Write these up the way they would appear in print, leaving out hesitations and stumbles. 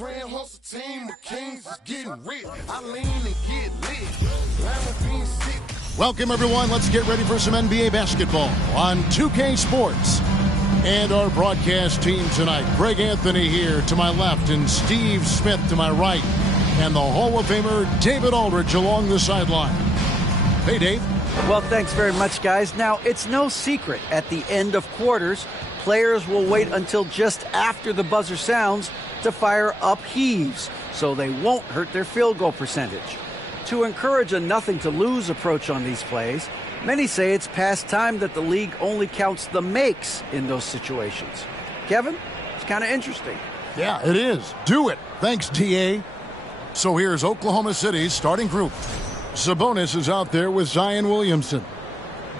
Grand hustle team of kings is getting rich. I lean and get lit. Lima being sick. Welcome, everyone. Let's get ready for some NBA basketball on 2K Sports. And our broadcast team tonight, Greg Anthony here to my left and Steve Smith to my right. And the Hall of Famer, David Aldridge, along the sideline. Hey, Dave. Well, thanks very much, guys. Now, it's no secret at the end of quarters, players will wait until just after the buzzer sounds to fire up heaves, so they won't hurt their field goal percentage. To encourage a nothing-to-lose approach on these plays, many say it's past time that the league only counts the makes in those situations. Kevin, it's kind of interesting. Yeah, it is. Do it. Thanks, TA. So here's Oklahoma City's starting group. Sabonis is out there with Zion Williamson.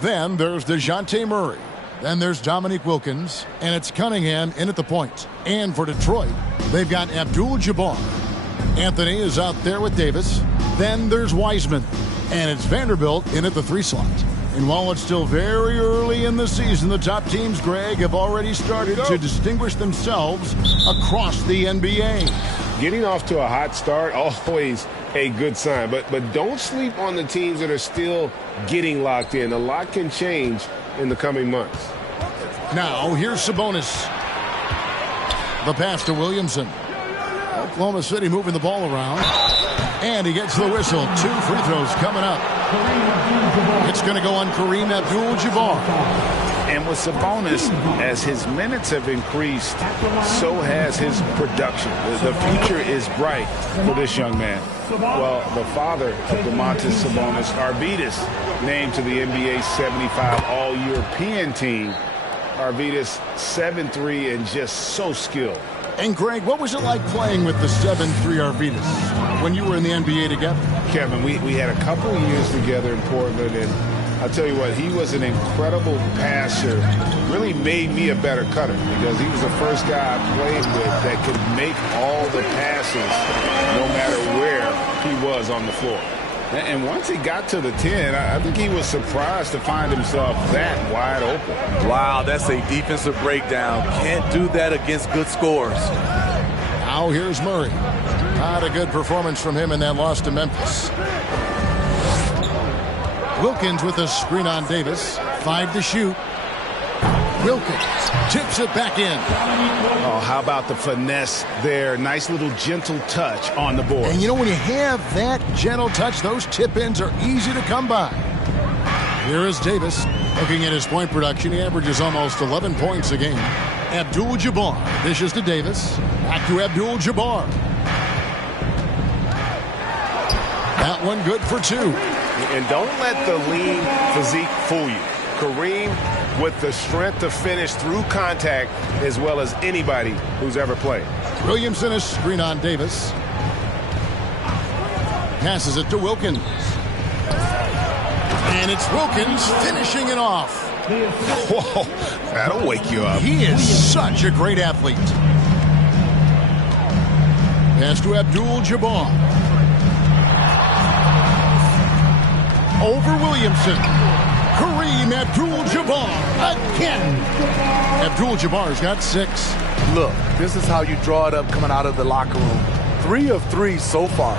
Then there's DeJounte Murray. Then there's Dominique Wilkins, and it's Cunningham in at the point. And for Detroit, they've got Abdul-Jabbar. Anthony is out there with Davis. Then there's Wiseman, and it's Vanderbilt in at the 3 slot. And while it's still very early in the season, the top teams, Greg, have already started to distinguish themselves across the NBA. Getting off to a hot start, always a good sign. But don't sleep on the teams that are still getting locked in. A lot can change in the coming months. Now, here's Sabonis. The pass to Williamson. Oklahoma City moving the ball around. And he gets the whistle. 2 free throws coming up. It's going to go on Kareem Abdul-Jabbar. And with Sabonis, as his minutes have increased, so has his production. The future is bright for this young man. Well, the father of Domantas Sabonis, Arvydas, named to the NBA 75 All-European team. Arvydas 7'3" and just so skilled. And Greg, what was it like playing with the 7'3" Arvydas when you were in the NBA together? Kevin, we had a couple of years together in Portland, and I'll tell you what, he was an incredible passer. Really made me a better cutter because he was the first guy I played with that could make all the passes no matter where he was on the floor. And once he got to the 10, I think he was surprised to find himself that wide open. Wow, that's a defensive breakdown. Can't do that against good scores. Now here's Murray. Not a good performance from him in that loss to Memphis. Wilkins with a screen on Davis. 5 to shoot. Wilkins tips it back in. Oh, how about the finesse there? Nice little gentle touch on the board. And you know, when you have that gentle touch, those tip-ins are easy to come by. Here is Davis. Looking at his point production, he averages almost 11 points a game. Abdul-Jabbar dishes to Davis. Back to Abdul-Jabbar. That one good for 2. And don't let the lean physique fool you. Kareem with the strength to finish through contact as well as anybody who's ever played. Williamson is screen on Davis. Passes it to Wilkins. And it's Wilkins finishing it off. Whoa, that'll wake you up. He is such a great athlete. Pass to Abdul-Jabbar. Over Williamson. Kareem Abdul-Jabbar again. Abdul-Jabbar's got 6. Look, this is how you draw it up coming out of the locker room. 3 of 3 so far.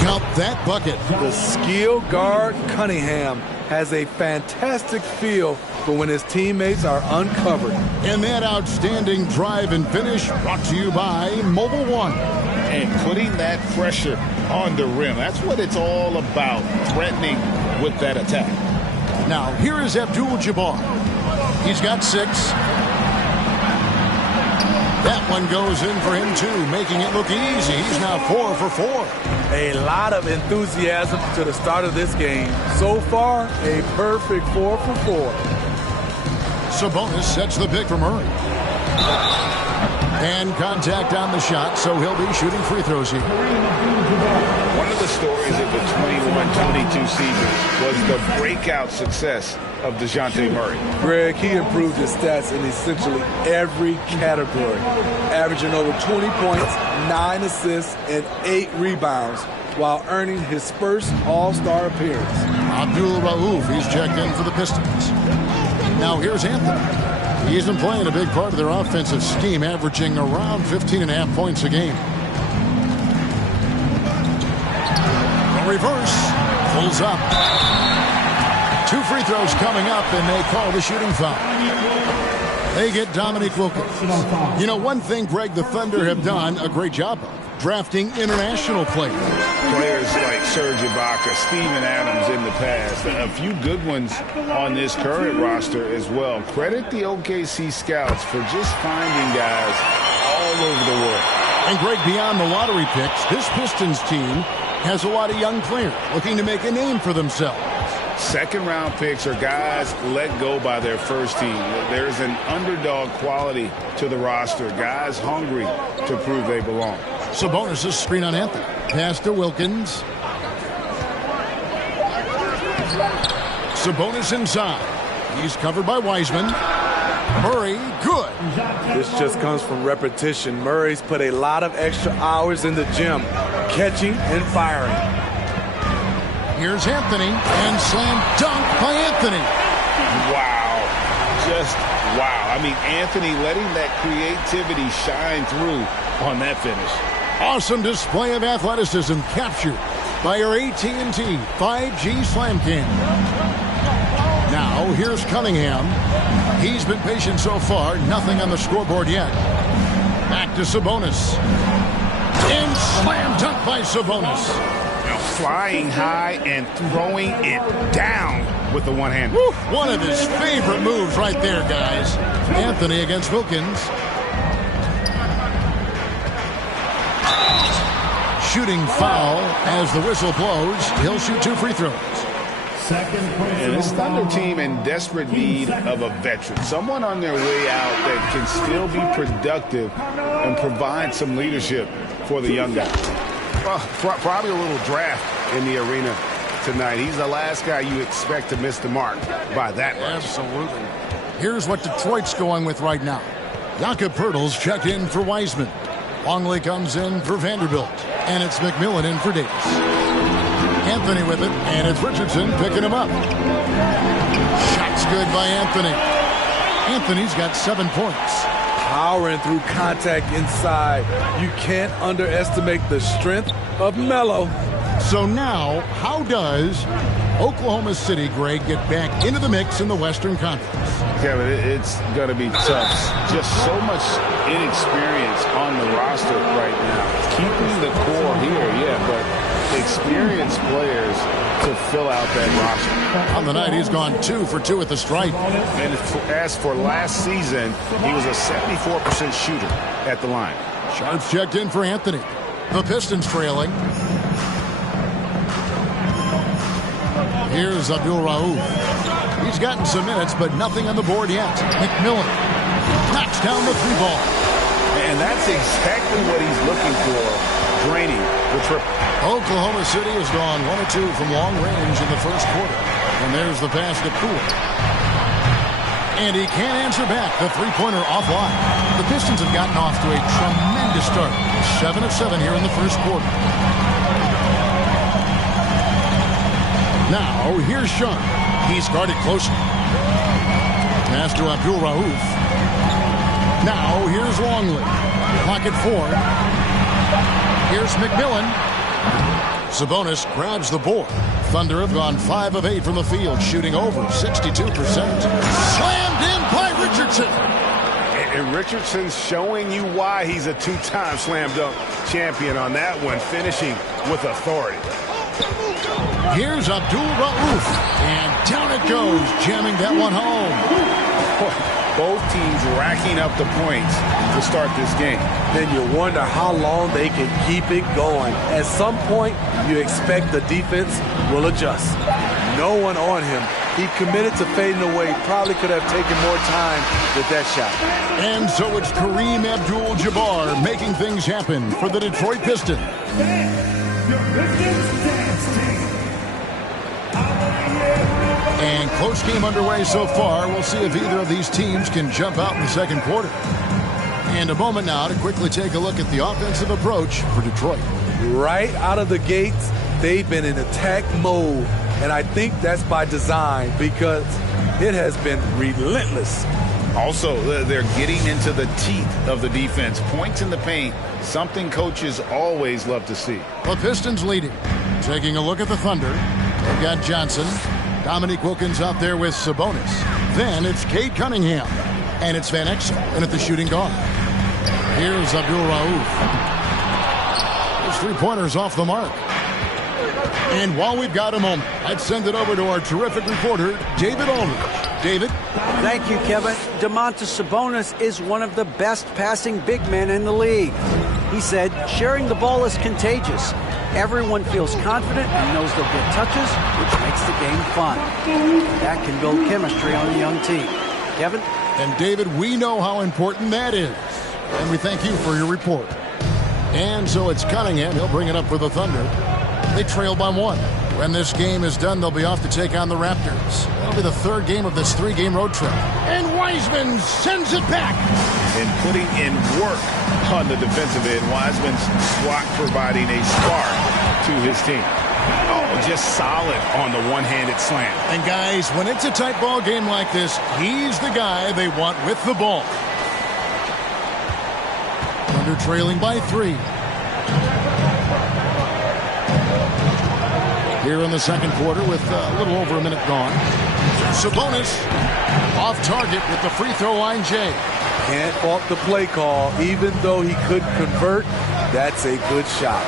Count that bucket. The skill guard Cunningham has a fantastic feel for when his teammates are uncovered. And that outstanding drive and finish brought to you by Mobile One. And putting that pressure on the rim. That's what it's all about, threatening with that attack. Now, here is Abdul-Jabbar. He's got 6. That one goes in for him, too, making it look easy. He's now 4 for 4. A lot of enthusiasm to the start of this game. So far, a perfect 4 for 4. Sabonis sets the pick for Murray. And contact on the shot, so he'll be shooting free throws here. One of the stories of the 21-22 season was the breakout success of DeJounte Murray. Greg, he improved his stats in essentially every category, averaging over 20 points, 9 assists, and 8 rebounds, while earning his first All-Star appearance. Abdul Rauf, he's checked in for the Pistons. Now here's Anthony. He's been playing a big part of their offensive scheme, averaging around 15.5 points a game. Reverse. Pulls up. 2 free throws coming up, and they call the shooting foul. They get Dominique Wilkins. You know, one thing, Greg, the Thunder have done a great job of drafting international players. Players like Serge Ibaka, Steven Adams in the past. A few good ones on this current roster as well. Credit the OKC scouts for just finding guys all over the world. And Greg, beyond the lottery picks, this Pistons team has a lot of young players looking to make a name for themselves. Second-round picks are guys let go by their first team. There's an underdog quality to the roster. Guys hungry to prove they belong. Sabonis' screen on Anthony. Pass to Wilkins. Sabonis inside. He's covered by Wiseman. Murray, good. This just comes from repetition. Murray's put a lot of extra hours in the gym, catching and firing. Here's Anthony, and slam dunk by Anthony. Wow. Just wow. I mean, Anthony letting that creativity shine through on that finish. Awesome display of athleticism captured by your AT&T 5G Slam Cam. Now, here's Cunningham. He's been patient so far. Nothing on the scoreboard yet. Back to Sabonis. And slam dunk by Sabonis. Flying high and throwing it down with the one hand. One of his favorite moves right there, guys. Anthony against Wilkins. Shooting foul as the whistle blows. He'll shoot 2 free throws. And this Thunder team in desperate need of a veteran. Someone on their way out that can still be productive and provide some leadership for the young guys. Well, probably a little draft in the arena tonight. He's the last guy you expect to miss the mark by that much. Absolutely. Here's what Detroit's going with right now. Jakob Poeltl's checked in for Wiseman. Longley comes in for Vanderbilt. And it's McMillan in for Davis. Anthony with it, and it's Richardson picking him up. Shot's good by Anthony. Anthony's got 7 points. Powering through contact inside. You can't underestimate the strength of Melo. So now, how does Oklahoma City, Greg, get back into the mix in the Western Conference? Kevin, it's going to be tough. Just so much inexperience on the roster right now. Keeping the core here, yeah, but experienced players to fill out that roster. On the night, he's gone 2 for 2 at the stripe. And as for last season, he was a 74% shooter at the line. Shots checked in for Anthony. The Pistons trailing. Here's Abdul Rauf. He's gotten some minutes, but nothing on the board yet. McMillan knocks down the 3-ball. And that's exactly what he's looking for, draining the triple. Oklahoma City has gone 1 of 2 from long range in the first quarter. And there's the pass to Poole. And he can't answer back. The 3-pointer offline. The Pistons have gotten off to a tremendous start. 7 of 7 here in the first quarter. Now, here's Sean. He's guarded closely. Pass to Abdul Rauf. Now, here's Longley. Pocket 4. Here's McMillan. Sabonis grabs the board. Thunder have gone 5 of 8 from the field, shooting over 62%. Slammed in by Richardson. And Richardson's showing you why he's a 2-time slam dunk champion on that one, finishing with authority. Here's Abdul Rauf. And down it goes, jamming that one home. Both teams racking up the points to start this game. Then you wonder how long they can keep it going. At some point, you expect the defense will adjust. No one on him. He committed to fading away. Probably could have taken more time with that shot. And so it's Kareem Abdul-Jabbar making things happen for the Detroit Pistons. And close game underway so far. We'll see if either of these teams can jump out in the second quarter. And a moment now to quickly take a look at the offensive approach for Detroit. Right out of the gates, they've been in attack mode. And I think that's by design because it has been relentless. Also, they're getting into the teeth of the defense. Points in the paint, something coaches always love to see. The Pistons leading Taking a look at the Thunder. They've got Johnson. Dominique Wilkins out there with Sabonis. Then it's Cade Cunningham. And it's Van Exel in at the shooting guard. Here's Abdul Rauf. His three-pointers off the mark. And while we've got a moment, I'd send it over to our terrific reporter, David Aldridge. David? Thank you, Kevin. Domantas Sabonis is one of the best passing big men in the league. He said, sharing the ball is contagious. Everyone feels confident and knows they'll get touches, which makes the game fun. That can build chemistry on a young team. Kevin? And David, we know how important that is. And we thank you for your report. And so it's Cunningham. He'll bring it up for the Thunder. They trail by 1. When this game is done, they'll be off to take on the Raptors. That'll be the third game of this 3-game road trip. And Wiseman sends it back. And putting in work on the defensive end. Wiseman's swat providing a spark to his team. Oh, just solid on the one-handed slam. And guys, when it's a tight ball game like this, he's the guy they want with the ball. Thunder trailing by 3. Here in the second quarter with a little over a minute gone. Sabonis off target with the free throw line, Jay. Can't fault the play call. Even though he couldn't convert, that's a good shot.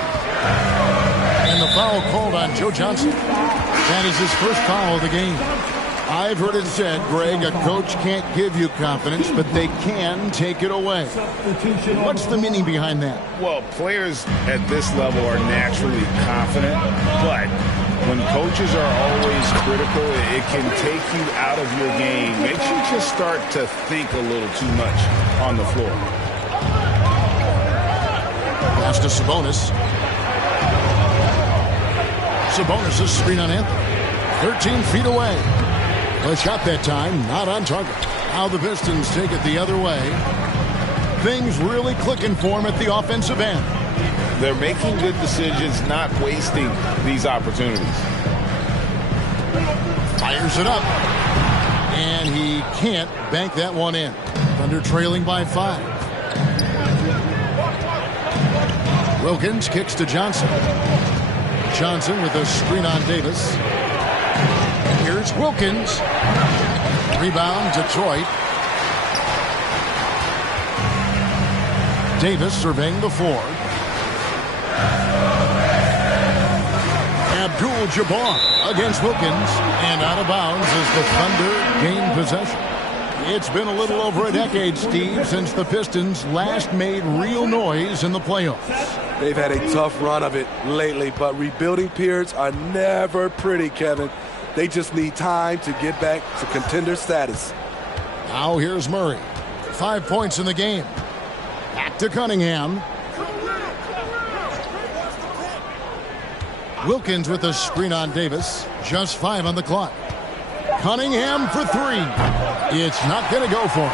And the foul called on Joe Johnson. That is his first foul of the game. I've heard it said, Greg, a coach can't give you confidence, but they can take it away. What's the meaning behind that? Well, players at this level are naturally confident, but when coaches are always critical, it can take you out of your game. Makes you just start to think a little too much on the floor. Pass to Sabonis. Sabonis' screen on Anthony. 13 feet away. A shot that time, not on target. Now the Pistons take it the other way. Things really clicking for him at the offensive end. They're making good decisions, not wasting these opportunities. Fires it up. And he can't bank that one in. Thunder trailing by 5. Wilkins kicks to Johnson. Johnson with a screen on Davis. Here's Wilkins. Rebound, Detroit. Davis surveying the floor. Abdul-Jabbar against Wilkins. And out of bounds as the Thunder gain possession. It's been a little over a decade, Steve, since the Pistons last made real noise in the playoffs. They've had a tough run of it lately, but rebuilding periods are never pretty, Kevin. They just need time to get back to contender status. Now here's Murray. 5 points in the game. Back to Cunningham. Wilkins with a screen on Davis. Just 5 on the clock. Cunningham for 3. It's not going to go for him.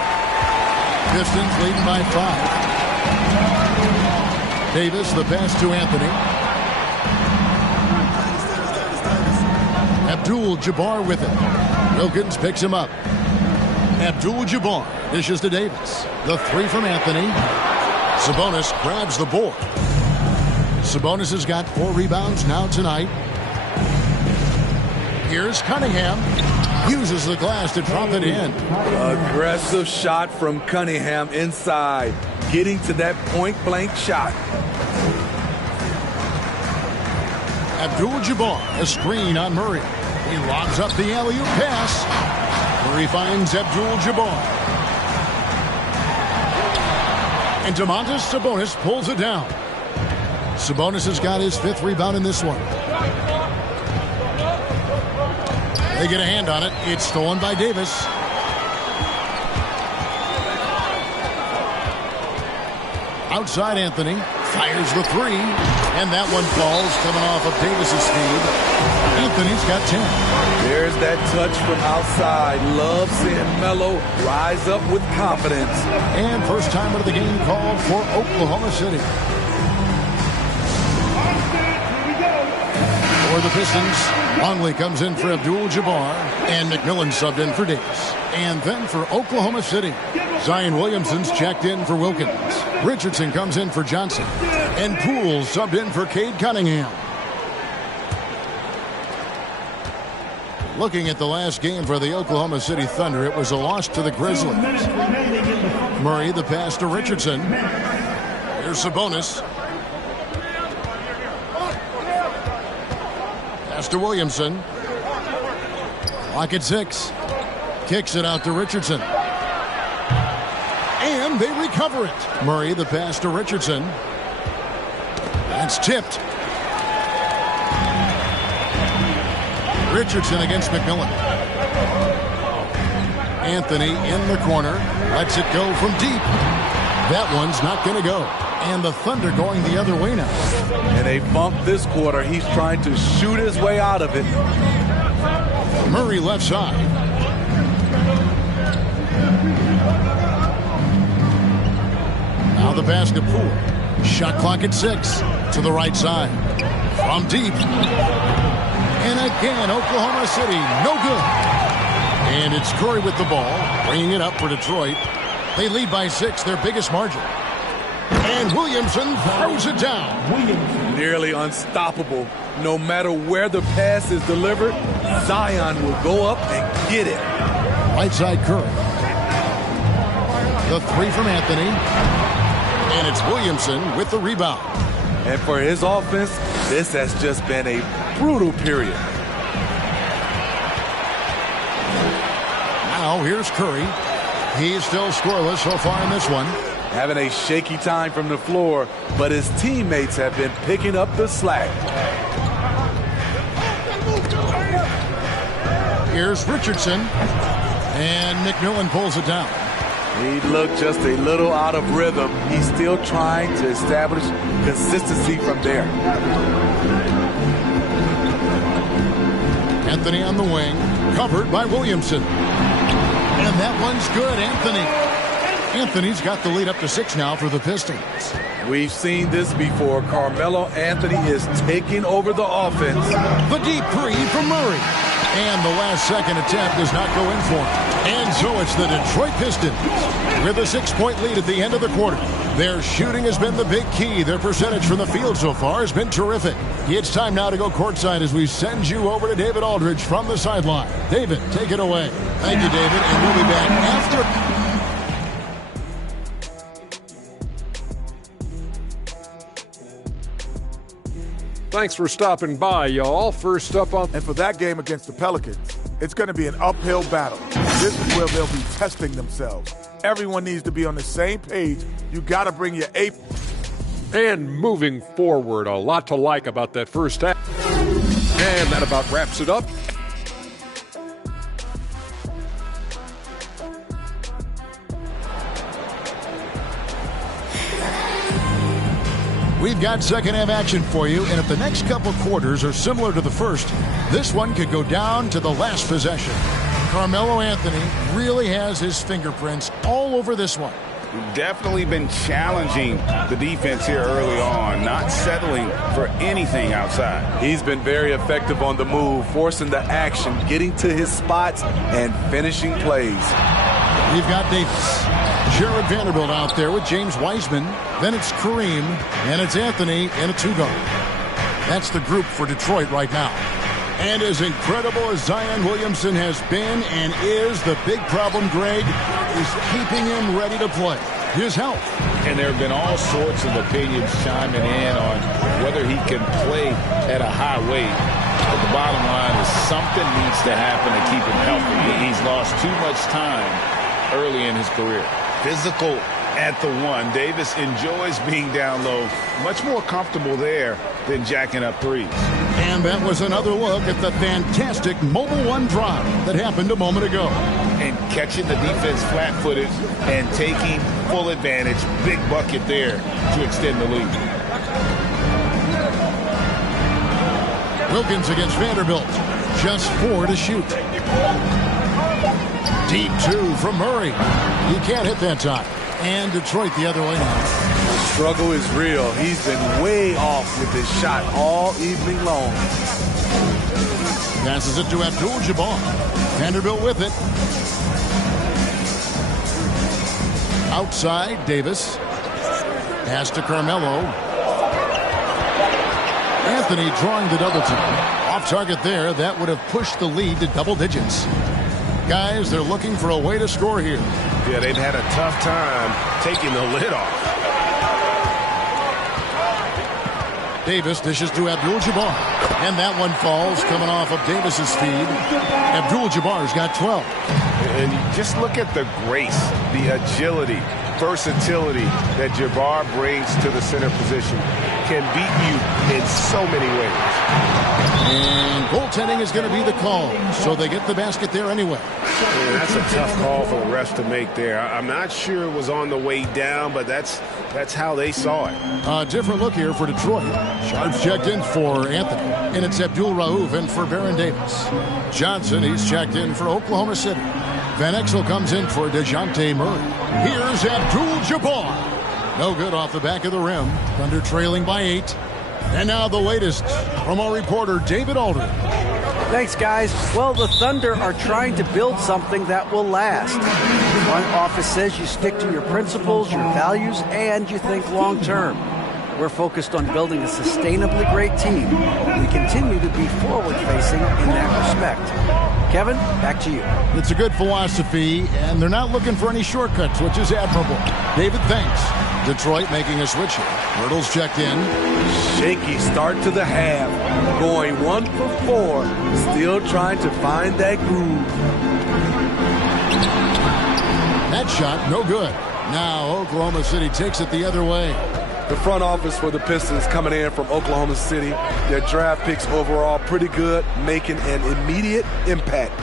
Pistons leading by 5. Davis, the pass to Anthony. Abdul-Jabbar with it. Wilkins picks him up. Abdul-Jabbar dishes to Davis. The 3 from Anthony. Sabonis grabs the board. Sabonis has got 4 rebounds now tonight. Here's Cunningham. Uses the glass to drop it in. Aggressive shot from Cunningham inside. Getting to that point-blank shot. Abdul-Jabbar, a screen on Murray. He lobs up the alley-oop pass. Murray finds Abdul-Jabbar. And Domantas Sabonis pulls it down. Sabonis has got his 5th rebound in this one. They get a hand on it. It's stolen by Davis. Outside Anthony. Fires the 3. And that one falls coming off of Davis's feed. Anthony's got 10. There's that touch from outside. Love seeing Melo rise up with confidence. And first time of the game called for Oklahoma City. For the Pistons, Longley comes in for Abdul-Jabbar, and McMillan subbed in for Davis. And then for Oklahoma City, Zion Williamson's checked in for Wilkins. Richardson comes in for Johnson. And Poole subbed in for Cade Cunningham. Looking at the last game for the Oklahoma City Thunder, it was a loss to the Grizzlies. Murray, the pass to Richardson. Here's Sabonis. Pass to Williamson. Clock at 6. Kicks it out to Richardson. And they recover it. Murray, the pass to Richardson. That's tipped. Richardson against McMillan. Anthony in the corner. Lets it go from deep. That one's not going to go. And the Thunder going the other way now. In a bump this quarter, he's trying to shoot his way out of it. Murray left side. Now the pass to Poole. Shot clock at 6. To the right side. From deep. And again, Oklahoma City, no good. And it's Curry with the ball, bringing it up for Detroit. They lead by 6, their biggest margin. And Williamson throws it down. Nearly unstoppable. No matter where the pass is delivered, Zion will go up and get it. Right side Curry. The 3 from Anthony. And it's Williamson with the rebound. And for his offense, this has just been a brutal period. Now here's Curry. He's still scoreless so far in this one. Having a shaky time from the floor, but his teammates have been picking up the slack. Here's Richardson. And McMillan pulls it down. He looked just a little out of rhythm. He's still trying to establish consistency from there. Anthony on the wing, covered by Williamson. And that one's good, Anthony. Anthony's got the lead up to 6 now for the Pistons. We've seen this before. Carmelo Anthony is taking over the offense. The deep 3 from Murray. And the last second attempt does not go in for him. And so it's the Detroit Pistons with a 6-point lead at the end of the quarter. Their shooting has been the big key. Their percentage from the field so far has been terrific. It's time now to go courtside as we send you over to David Aldridge from the sideline. David, take it away. Thank you, David. And we'll be back after. Thanks for stopping by, y'all. First up on... And for that game against the Pelicans, it's going to be an uphill battle. This is where they'll be testing themselves. Everyone needs to be on the same page. You got to bring your A. And moving forward, a lot to like about that first half. And that about wraps it up. We've got second half action for you, and if the next couple quarters are similar to the first, this one could go down to the last possession. Carmelo Anthony really has his fingerprints all over this one. Definitely been challenging the defense here early on, not settling for anything outside. He's been very effective on the move, forcing the action, getting to his spots, and finishing plays. We've got Davis. Jared Vanderbilt out there with James Wiseman. Then it's Kareem, and it's Anthony in a 2-guard. That's the group for Detroit right now. And as incredible as Zion Williamson has been and is, the big problem, Greg, is keeping him ready to play. His health. And there have been all sorts of opinions chiming in on whether he can play at a high weight. But the bottom line is something needs to happen to keep him healthy. He's lost too much time early in his career. Physical at the 1. Davis enjoys being down low. Much more comfortable there than jacking up threes. And that was another look at the fantastic mobile 1 drive that happened a moment ago. And catching the defense flat-footed and taking full advantage. Big bucket there to extend the lead. Wilkins against Vanderbilt. Just 4 to shoot. Deep 2 from Murray. He can't hit that time. And Detroit the other way now. The struggle is real. He's been way off with his shot all evening long. Passes it to Abdul-Jabbar. Vanderbilt with it. Outside, Davis. Pass to Carmelo. Anthony drawing the double team. Off target there. That would have pushed the lead to double digits. Guys, they're looking for a way to score here. Yeah, they've had a tough time taking the lid off. Davis dishes to Abdul-Jabbar. And that one falls coming off of Davis's feed. Abdul-Jabbar's got 12. And you just look at the grace, the agility, versatility that Jabbar brings to the center position. Can beat you in so many ways. And goaltending is going to be the call, so they get the basket there anyway. Yeah, that's a tough call for the refs to make there. I'm not sure it was on the way down, but that's how they saw it. A different look here for Detroit. Sharps checked in for Anthony, and it's Abdul Rauf in for Baron Davis. Johnson, he's checked in for Oklahoma City. Van Exel comes in for DeJounte Murray. Here's Abdul-Jabbar. No good off the back of the rim. Thunder trailing by 8. And now the latest from our reporter, David Aldridge. Thanks, guys. Well, the Thunder are trying to build something that will last. The front office says you stick to your principles, your values, and you think long term. We're focused on building a sustainably great team. We continue to be forward-facing in that respect. Kevin, back to you. It's a good philosophy, and they're not looking for any shortcuts, which is admirable. David, thanks. Detroit making a switch here. Hurdles checked in. Shaky start to the half. Going 1 for 4. Still trying to find that groove. That shot, no good. Now Oklahoma City takes it the other way. The front office for the Pistons coming in from Oklahoma City. Their draft picks overall pretty good, making an immediate impact.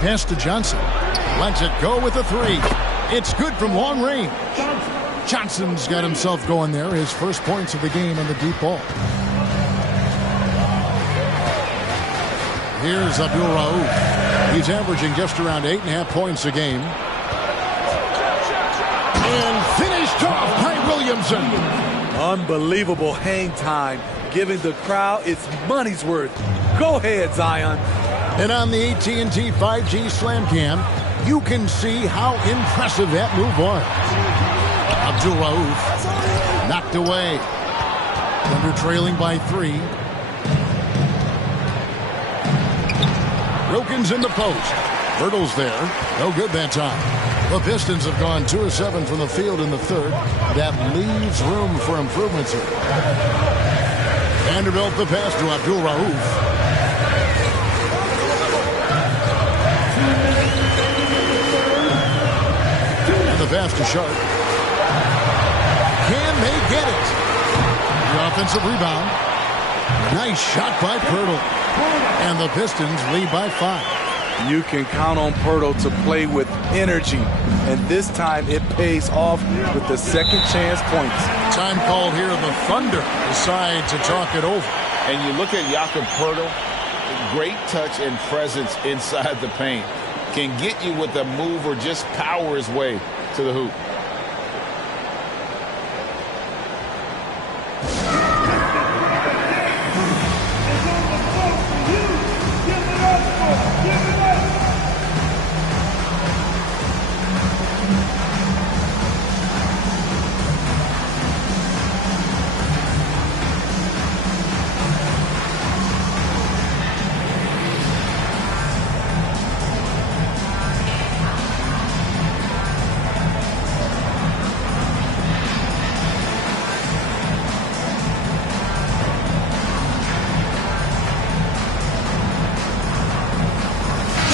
Pass to Johnson. Lets it go with a 3. It's good from long range. Johnson's got himself going there. His first points of the game on the deep ball. Here's Abdul Rauf. He's averaging just around 8.5 points a game. And finished off by Williamson. Unbelievable hang time, giving the crowd its money's worth. Go ahead, Zion. And on the AT&T 5G Slam Cam, you can see how impressive that move was. Abdul Rauf knocked away. Thunder trailing by 3. Wilkins in the post. Hurdles there. No good that time. The Pistons have gone 2 of 7 from the field in the third. That leaves room for improvements here. Vanderbilt the pass to Abdul Rauf. And the pass to Sharp. Can they get it? The offensive rebound. Nice shot by Pirtle. And the Pistons lead by 5. You can count on Pirtle to play with energy, and this time it pays off with the second chance points. Time called here. The Thunder decide to talk it over. And you look at Jakob Pirtle, great touch and presence inside the paint. Can get you with a move or just power his way to the hoop.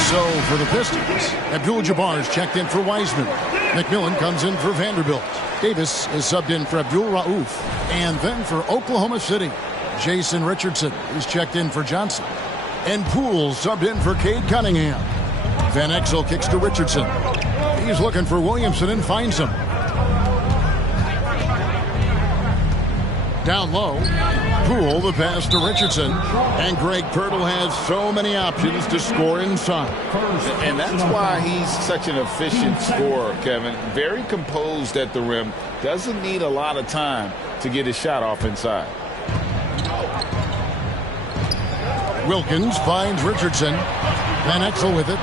So for the Pistons, Abdul-Jabbar's checked in for Wiseman. McMillan comes in for Vanderbilt. Davis is subbed in for Abdul Rauf. And then for Oklahoma City, Jason Richardson is checked in for Johnson. And Poole subbed in for Cade Cunningham. Van Exel kicks to Richardson. He's looking for Williamson and finds him. Down low, Poole the pass to Richardson. And Greg Pirtle has so many options to score inside. And that's why he's such an efficient scorer, Kevin. Very composed at the rim. Doesn't need a lot of time to get his shot off inside. Wilkins finds Richardson. Van Exel with it.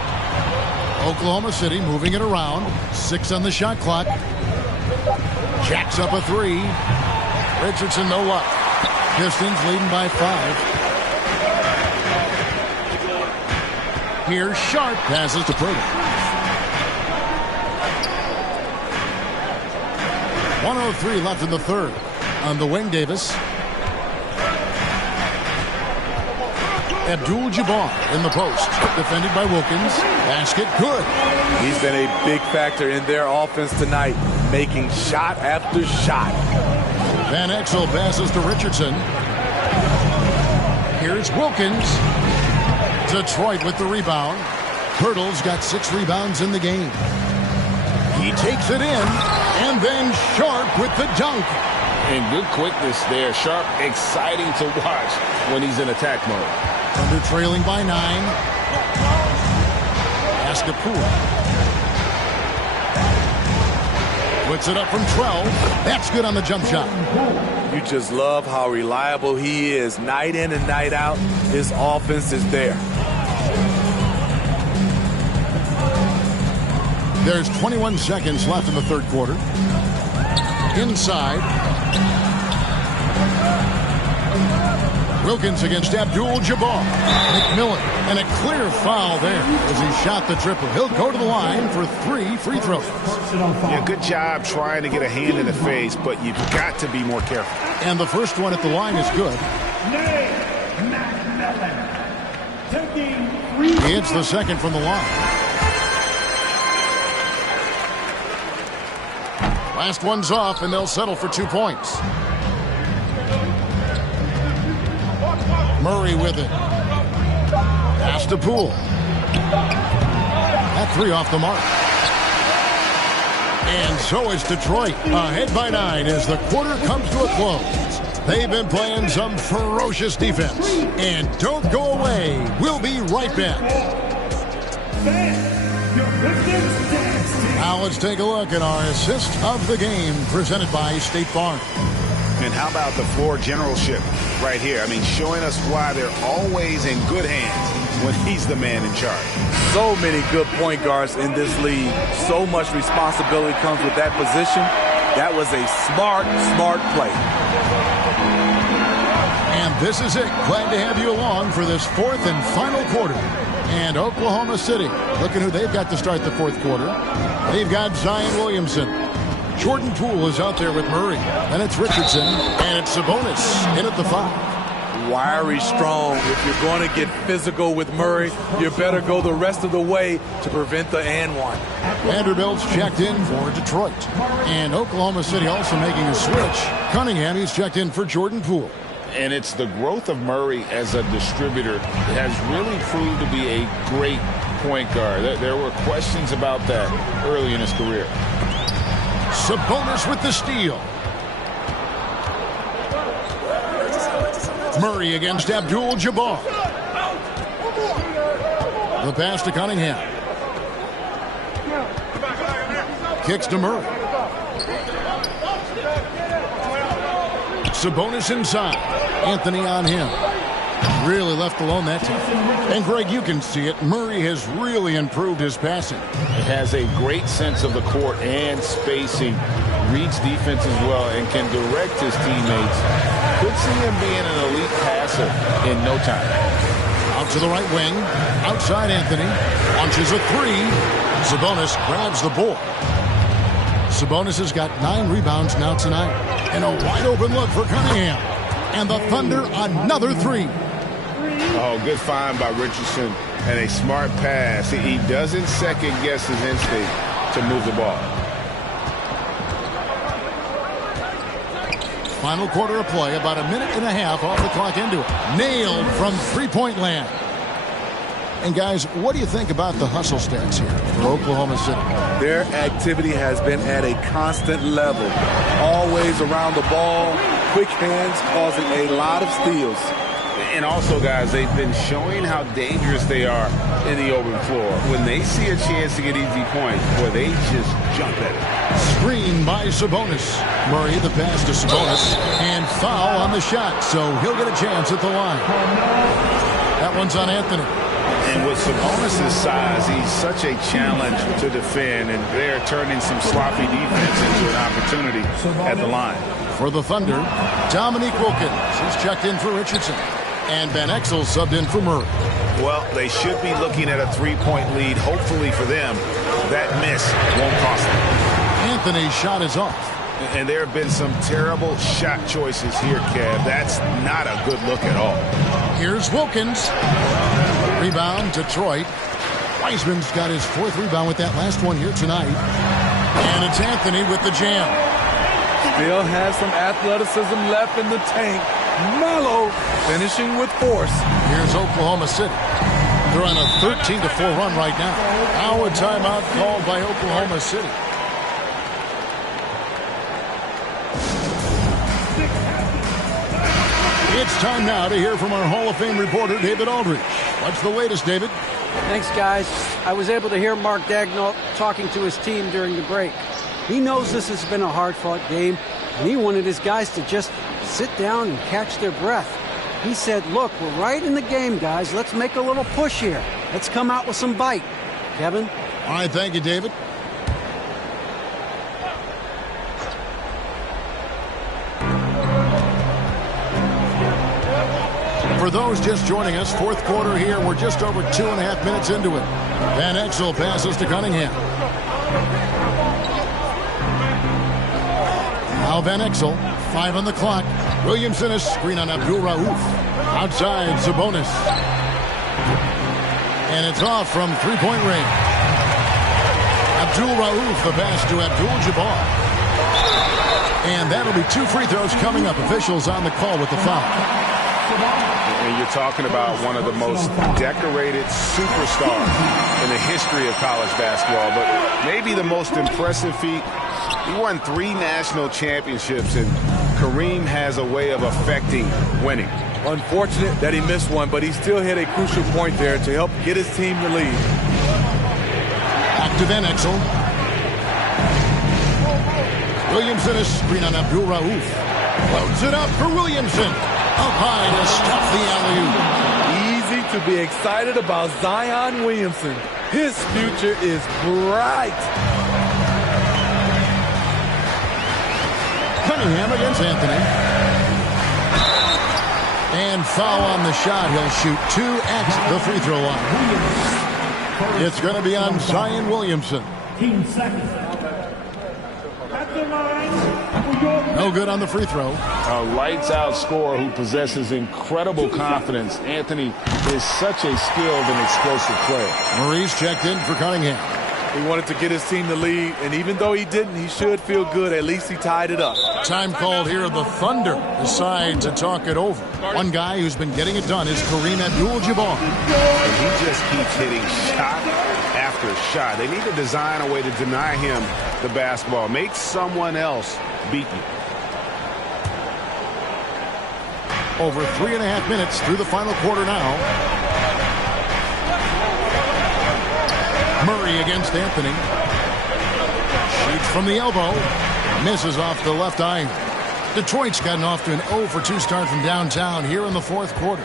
Oklahoma City moving it around. 6 on the shot clock. Jacks up a 3. Richardson no luck. Pistons leading by 5. Here's Sharp, passes to Purdy. 1:03 left in the third. On the wing, Davis. Abdul-Jabbar in the post. Defended by Wilkins. Basket good. He's been a big factor in their offense tonight, making shot after shot. Van Exel passes to Richardson. Here's Wilkins. Detroit with the rebound. Turtles got 6 rebounds in the game. He takes it in, and then Sharp with the dunk. And good quickness there. Sharp, exciting to watch when he's in attack mode. Thunder trailing by 9. Ascapur. Puts it up from 12. That's good on the jump shot. You just love how reliable he is. Night in and night out, his offense is there. There's 21 seconds left in the third quarter. Inside. Wilkins against Abdul-Jabbar. McMillan, and a clear foul there as he shot the triple. He'll go to the line for 3 free throws. Yeah, good job trying to get a hand in the face, but you've got to be more careful. And the first one at the line is good. He hits the second from the line. Last one's off, and they'll settle for 2 points. Murray with it. Pass to Poole. That 3 off the mark. And so is Detroit, ahead by 9 as the quarter comes to a close. They've been playing some ferocious defense. And don't go away. We'll be right back. Now let's take a look at our assist of the game presented by State Farm. And how about the floor generalship right here? I mean, showing us why they're always in good hands when he's the man in charge. So many good point guards in this league. So much responsibility comes with that position. That was a smart play. And this is it. Glad to have you along for this fourth and final quarter. And Oklahoma City, looking who they've got to start the fourth quarter. They've got Zion Williamson. Jordan Poole is out there with Murray. Then it's Richardson, and it's Sabonis in at the 5. Wiry, strong. If you're going to get physical with Murray, you better go the rest of the way to prevent the and one. Vanderbilt's checked in for Detroit. And Oklahoma City also making a switch. Cunningham, he's checked in for Jordan Poole. And it's the growth of Murray as a distributor that has really proved to be a great point guard. There were questions about that early in his career. Sabonis with the steal. Murray against Abdul-Jabbar. The pass to Cunningham. Kicks to Murray. Sabonis inside. Anthony on him. Really left alone that time. And Greg, you can see it. Murray has really improved his passing. He has a great sense of the court and spacing. Reads defense as well and can direct his teammates. Could see him being an elite passer in no time. Out to the right wing. Outside Anthony. Launches a 3. Sabonis grabs the ball. Sabonis has got 9 rebounds now tonight. And a wide open look for Cunningham. And the Thunder another 3. Oh, good find by Richardson and a smart pass. He doesn't second guess his instinct to move the ball. Final quarter of play, about a minute and a half off the clock into it. Nailed from three-point land. And guys, what do you think about the hustle stats here for Oklahoma City? Their activity has been at a constant level. Always around the ball, quick hands causing a lot of steals. And also, guys, they've been showing how dangerous they are in the open floor. When they see a chance to get easy points, boy, they just jump at it. Screen by Sabonis. Murray, the pass to Sabonis. And foul on the shot, so he'll get a chance at the line. That one's on Anthony. And with Sabonis' size, he's such a challenge to defend, and they're turning some sloppy defense into an opportunity at the line. For the Thunder, Dominique Wilkins is checked in for Richardson. And Van Exel subbed in for Murray. Well, they should be looking at a three-point lead. Hopefully for them, that miss won't cost them. Anthony's shot is off. And there have been some terrible shot choices here, Kev. That's not a good look at all. Here's Wilkins. Rebound, Detroit. Wiseman's got his 4th rebound with that last one here tonight. And it's Anthony with the jam. Still has some athleticism left in the tank. Melo finishing with force. Here's Oklahoma City. They're on a 13-4 run right now. Now a timeout called by Oklahoma City. It's time now to hear from our Hall of Fame reporter, David Aldridge. What's the latest, David? Thanks, guys. I was able to hear Mark Daigneault talking to his team during the break. He knows this has been a hard-fought game, and he wanted his guys to just sit down and catch their breath. He said, look, we're right in the game, guys. Let's make a little push here. Let's come out with some bite. Kevin? All right, thank you, David. For those just joining us, 4th quarter here. We're just over 2.5 minutes into it. Van Exel passes to Cunningham. Now Van Exel, 5 on the clock. Williamson is screen on Abdul Rauf. Outside, Sabonis. And it's off from 3-point range. Abdul Rauf, the pass to Abdul-Jabbar. And that'll be 2 free throws coming up. Officials on the call with the foul. And you're talking about one of the most decorated superstars in the history of college basketball, but maybe the most impressive feat. He won 3 national championships, and Kareem has a way of affecting winning. Unfortunate that he missed one, but he still hit a crucial point there to help get his team the lead. Back to Van Exel. Williamson is screen on Abdul Rauf. Loads it up for Williamson. Up high to stop the alley-oop. Easy to be excited about Zion Williamson. His future is bright. Cunningham against Anthony. And foul on the shot. He'll shoot 2 at the free throw line. It's going to be on Zion Williamson. 15 seconds. At the line. No good on the free throw. A lights-out scorer who possesses incredible confidence. Anthony is such a skilled and explosive player. Murray's checked in for Cunningham. He wanted to get his team the lead, and even though he didn't, he should feel good. At least he tied it up. Time called here. The Thunder decide to talk it over. One guy who's been getting it done is Kareem Abdul-Jabbar. And he just keeps hitting shot after shot. They need to design a way to deny him the basketball. Make someone else beat you. Over 3.5 minutes through the final quarter now. Murray against Anthony. Shoots from the elbow. Misses off the left iron. Detroit's gotten off to an 0 for 2 start from downtown here in the 4th quarter.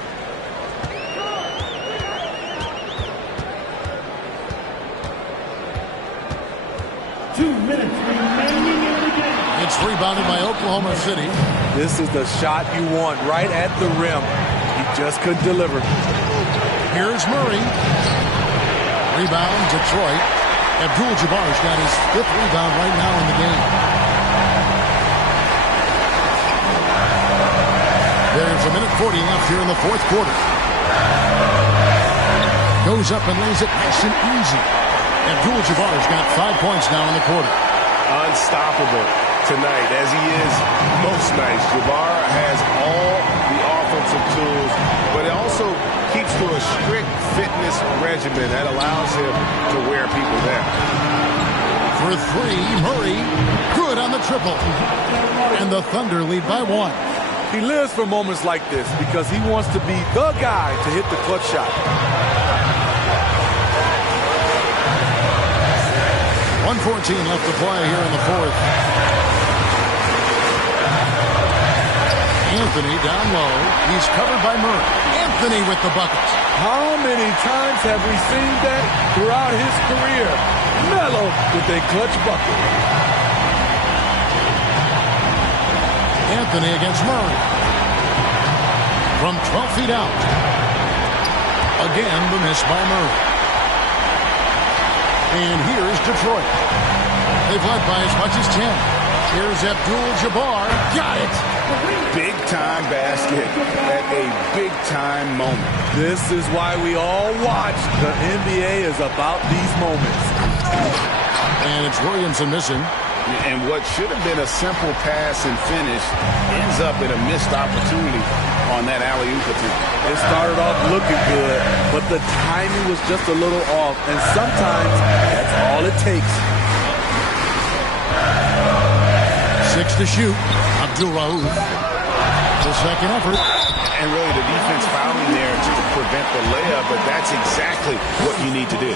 It's rebounded by Oklahoma City. This is the shot you want right at the rim. He just couldn't deliver. Here's Murray. Rebound, Detroit. Abdul-Jabbar's got his 5th rebound right now in the game. There's 1:40 left here in the 4th quarter. Goes up and lays it nice and easy. Abdul-Jabbar's got 5 points now in the quarter. Unstoppable tonight, as he is most nights. Jabbar has all the offensive tools, but it also keeps to a strict fitness regimen that allows him to wear people down. For 3, Murray. Good on the triple. And the Thunder lead by 1. He lives for moments like this because he wants to be the guy to hit the clutch shot. 1:14 left to play here in the 4th. Anthony down low. He's covered by Murray. Anthony with the bucket. How many times have we seen that throughout his career? Melo with a clutch bucket. Anthony against Murray. From 12 feet out. Again, the miss by Murray. And here's Detroit. They've led by as much as 10. Here's Abdul-Jabbar. Got it. Big-time basket at a big-time moment. This is why we all watch. The NBA is about these moments. And it's Williamson missing. And what should have been a simple pass and finish ends up in a missed opportunity on that alley-oop attempt. It started off looking good, but the timing was just a little off. And sometimes that's all it takes. 6 to shoot. Abdul-Rauf. The second effort. And really the defense fouling there to prevent the layup, but that's exactly what you need to do.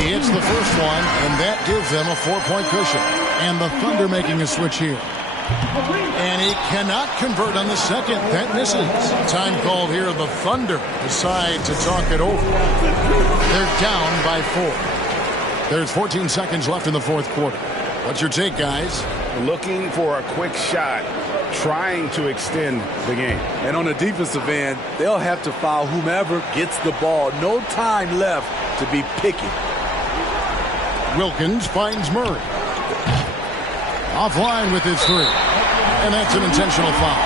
He hits the first one, and that gives them a 4-point cushion. And the Thunder making a switch here. And he cannot convert on the second. That misses. Time called here. The Thunder decide to talk it over. They're down by 4. There's 14 seconds left in the fourth quarter. What's your take, guys? Looking for a quick shot, trying to extend the game. And on the defensive end, they'll have to foul whomever gets the ball. No time left to be picky. Wilkins finds Murray. Offline with his 3. And that's an intentional foul.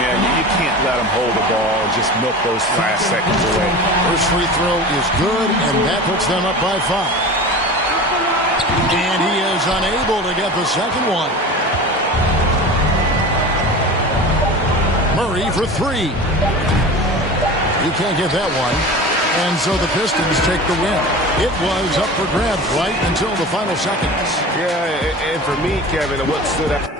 Yeah, you can't let him hold the ball and just milk those last seconds away. First free throw is good, and that puts them up by 5. And he is unable to get the second one. Murray for 3. You can't get that one. And so the Pistons take the win. It was up for grabs right until the final seconds. Yeah, and for me, Kevin, what stood out